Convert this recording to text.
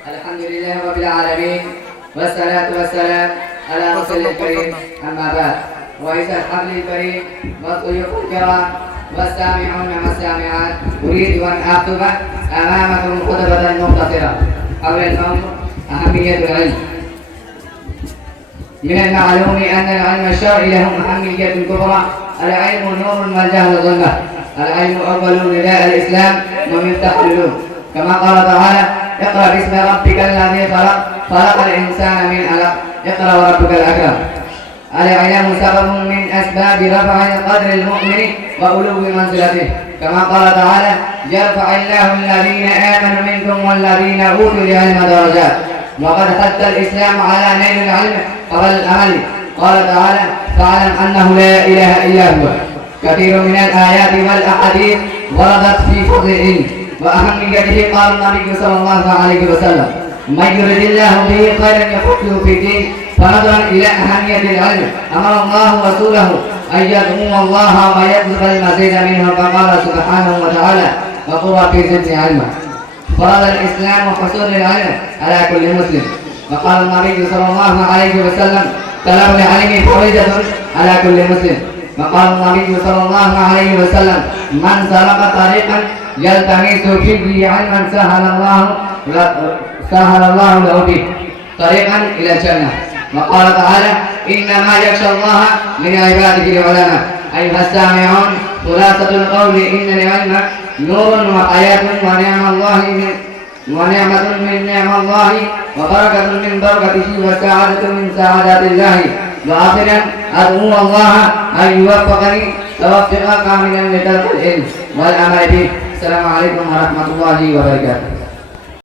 Alhamdulillah rabbil alamin. Wassalatu wassalam ala rasulil karim. Amma ba'd. Wa izal hablil karim wa tuyukul kiram والسامعون والسامعات أريد أن أخطب أمامكم خطبة مختصرة حول الأمر أهمية العلم. من المعلوم أن العلم الشرعي له أهمية كبرى. العلم نور والجهل ظلمة. العلم أول نداء الإسلام ومفتاح العلوم، كما قال تعالى: اقرأ باسم ربك الذي خلق خلق الإنسان من علق اقرأ وربك الأكرم. العلم سبب من أسباب رفع قدر المؤمن وعلو منزلته، كما قال تعالى: يرفع الله الذين آمنوا منكم والذين أوتوا العلم درجات. وقد حث الإسلام على نيل العلم قبل الأمل. قال تعالى: فاعلم أنه لا إله إلا هو. كثير من الآيات والأحاديث وردت في فضل العلم وأهميته. قال النبي صلى الله عليه وسلم: من يرد الله به خيرا يفقهه في الدين. فنظرا إلى أهمية العلم أمر الله رسوله أن يدعو الله ويطلب المزيد منه، فقال سبحانه وتعالى: وقل ربي زدني علما. فرض الإسلام حصول العلم على كل مسلم، وقال النبي صلى الله عليه وسلم: طلب العلم فريضة على كل مسلم. وقال النبي صلى الله عليه وسلم: من سلك طريقا يلتمس فيه علما سهل الله له به طريقا إلى الجنة. وقال تعالى: إنما يخشى الله من عباده العلماء. أيها السامعون، خلاصة القول: إن العلم نور وحياة ونعمة من نعم الله وبركة من بركته وسعادة من سعادات الله. وآخرا أدعو الله أن يوفقني توفيقا كاملا لتلقي العلم والعمل به. السلام عليكم ورحمة الله وبركاته.